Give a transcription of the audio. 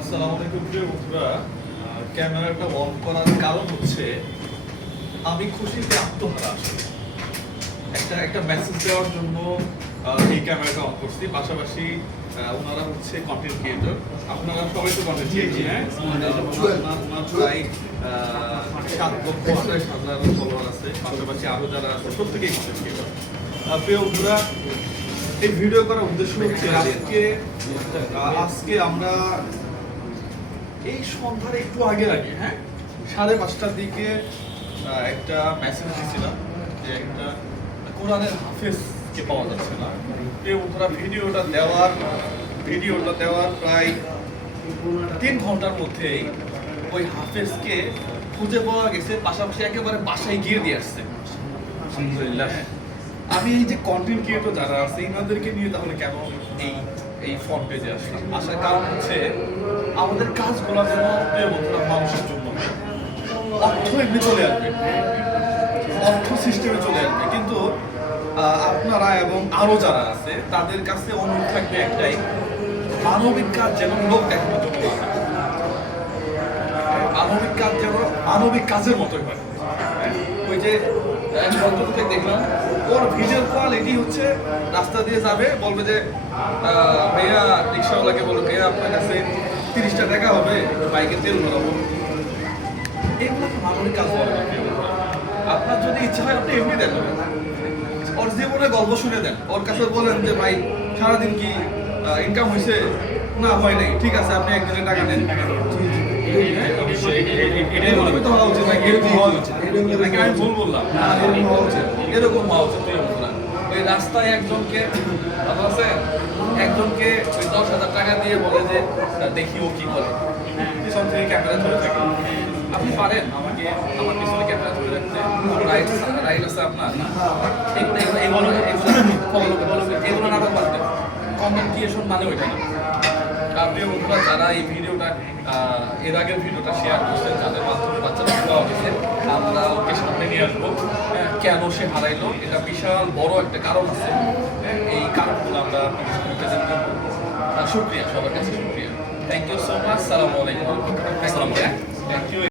আসসালামু আলাইকুম প্রিয় বন্ধুরা। ক্যামেরাটা অন করার কারণ হচ্ছে আমি খুশিতে আত্মহারা আসলে একটা মেসেজ দেওয়ার জন্য এই ক্যামেরাটা অন করছি। পাশাপাশি ওনারা হচ্ছে কন্টেন্ট ক্রিয়েটর, আপনারা সবাই তো কন্টেন্ট ক্রিয়েটর। হ্যাঁ, ওনার প্রায় 7,28,000 ফলোয়ার আছে, পাশাপাশি আরো যারা আছে প্রত্যেকেই কন্টেন্ট ক্রিয়েটর। প্রিয় বন্ধুরা, এই ভিডিও করার উদ্দেশ্য হচ্ছে আজকে আমরা এই সন্ধ্যার একটু আগে হ্যাঁ 5:30টার দিকে একটা মেসেজ দিয়েছিলাম যে একটা কোরআনের হাফেজকে পাওয়া যাচ্ছে না। এই বন্ধুরা, ভিডিওটা দেওয়ার প্রায় 3 ঘন্টার মধ্যেই ওই হাফেজকে খুঁজে পাওয়া গেছে, পাশাপাশি একেবারে বাসায় গিয়ে দিয়ে আসছে। আলহামদুলিল্লাহ। আমি এই যে কন্টেন্ট ক্রিয়েটর যারা আছে এনাদেরকে নিয়ে তাহলে কেন এই ফ্রন্ট পেজে আসলাম, আসার কারণ হচ্ছে আমাদের কাজগুলো যেন প্রিয় বন্ধুরা মানুষের জন্য, অর্থ এমনি চলে আসবে, অর্থ সিস্টেমে চলে আসবে, কিন্তু আপনারা এবং আরো যারা আছে তাদের কাছে অনুরোধ থাকবে একটাই, মানবিক কাজ যেন লোক দেখানোর জন্য না হয়, মানবিক কাজ যেন মানবিক কাজের মতোই হয়। ওই যে ভদ্রলোকে দেখলাম, ওর ভিডিওর কোয়ালিটি হচ্ছে রাস্তা দিয়ে যাবে, বলবে যে ভাইয়া, রিক্সাওয়ালাকে বলবে ভাইয়া আপনার কাছে 30টা টাকা হবে, বাইকে তেল ভরাবো। এগুলো তো মানবিক কাজ বলে না। আপনার যদি ইচ্ছা হয় আপনি এমনি দেন, ওর জীবনে গল্প শুনে দেন, ওর কাছে বলেন যে ভাই সারাদিন কি ইনকাম হয়েছে, না হয় নাই, ঠিক আছে আপনি একদিনে টাকা দেন। এরকম হওয়া উচিত। ওই রাস্তায় একজনকে ওই 10,000 টাকা দিয়ে বলে যে দেখি ও কি করে, পিছন থেকে ক্যামেরা ধরে থাকে। আপনি পারেন আমাকে আমার পিছনে ক্যামেরা ধরে রাখতে, রাইট আছে আপনার, এগুলো নাটক বাদ দেন। কন্টেন্ট ক্রিয়েশন মানে ওইটা না। প্রিয় বন্ধুরা, যারা এই ভিডিওটা এর আগের ভিডিওটা শেয়ার করছেন, যাদের মাধ্যমে বাচ্চারা পাওয়া গেছে, আমরা ওকে সামনে নিয়ে আসবো। কেন সে হারাইলো, এটা বিশাল বড় একটা কারণ আছে। এই কারণগুলো আমরা শুক্রিয়া, সবার কাছে শুক্রিয়া। Thank you so much. সালামু আলাইকুম। Thank you.